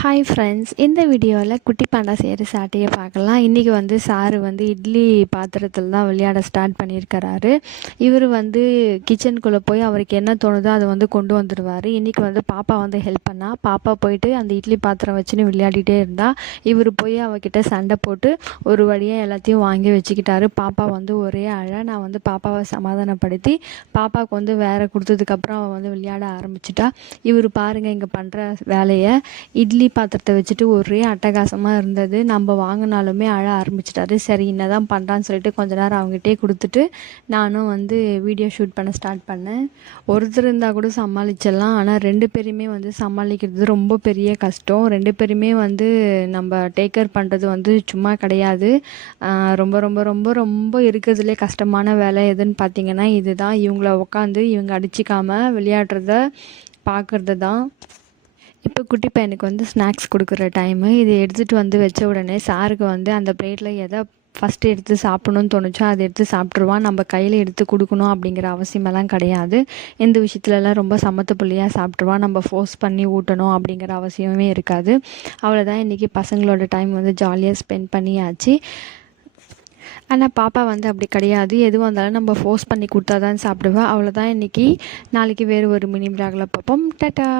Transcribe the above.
Hi friends, இந்த வீடியோவில் குட்டி பாண்டா செய்கிற சாட்டையை பார்க்கலாம். இன்றைக்கி வந்து சாரு வந்து இட்லி பாத்திரத்தில் தான் விளையாட ஸ்டார்ட் பண்ணியிருக்கிறாரு. இவர் வந்து கிச்சனுக்குள்ளே போய் அவருக்கு என்ன தோணுதோ அதை வந்து கொண்டு வந்துடுவார். இன்றைக்கி வந்து பாப்பா வந்து ஹெல்ப் பண்ணால் பாப்பா போயிட்டு அந்த இட்லி பாத்திரம் வச்சுன்னு விளையாடிட்டே இருந்தால் இவர் போய் அவகிட்ட சண்டை போட்டு ஒரு வழியாக எல்லாத்தையும் வாங்கி வச்சுக்கிட்டாரு. பாப்பா வந்து ஒரே நான் வந்து பாப்பாவை சமாதானப்படுத்தி பாப்பாவுக்கு வந்து வேறு கொடுத்ததுக்கப்புறம் அவள் வந்து விளையாட ஆரம்பிச்சிட்டா. இவர் பாருங்கள் இங்கே பண்ணுற வேலையை. இட்லி பாத்திரத்தை வச்சுட்டு ஒரே அட்டகாசமாக இருந்தது. நம்ம வாங்கினாலுமே அழ ஆரம்பிச்சிட்டாரு. சரி என்ன தான் பண்ணுறான்னு சொல்லிட்டு கொஞ்ச நேரம் அவங்ககிட்டே கொடுத்துட்டு நானும் வந்து வீடியோ ஷூட் பண்ண ஸ்டார்ட் பண்ணேன். ஒருத்தர் இருந்தால் கூட சமாளிச்சிடலாம், ஆனால் 2 பேருமே வந்து சமாளிக்கிறது ரொம்ப பெரிய கஷ்டம். 2 பேருமே வந்து நம்ம டேக் கேர் பண்ணுறது வந்து சும்மா கிடையாது. ரொம்ப ரொம்ப ரொம்ப ரொம்ப இருக்கிறதுலே கஷ்டமான வேலை எதுன்னு பார்த்தீங்கன்னா இதுதான். இவங்கள உட்காந்து இவங்க அடிச்சிக்காமல் விளையாடுறத பார்க்குறது தான். இப்போ குட்டி பையனுக்கு வந்து ஸ்நாக்ஸ் கொடுக்குற டைமு. இதை எடுத்துகிட்டு வந்து வச்ச உடனே சாருக்கு வந்து அந்த பிளேட்டில் எதை ஃபஸ்ட்டு எடுத்து சாப்பிடணும்னு தோணுச்சோ அதை எடுத்து சாப்பிட்ருவான். நம்ம கையில் எடுத்து கொடுக்கணும் அப்படிங்கிற அவசியமெல்லாம் கிடையாது. இந்த விஷயத்துலலாம் ரொம்ப சமத்து புள்ளியாக சாப்பிட்ருவான். நம்ம ஃபோர்ஸ் பண்ணி ஊட்டணும் அப்படிங்கிற அவசியமே இருக்காது. அவ்வளோதான், இன்றைக்கி பசங்களோட டைம் வந்து ஜாலியாக ஸ்பெண்ட் பண்ணியாச்சு. ஆனால் பாப்பா வந்து அப்படி கிடையாது. எதுவாக இருந்தாலும் நம்ம ஃபோர்ஸ் பண்ணி கொடுத்தா தான் சாப்பிடுவா. அவ்வளோதான் இன்றைக்கி. நாளைக்கு வேறு ஒரு மினி விலாகில் பார்ப்போம். டாட்டா.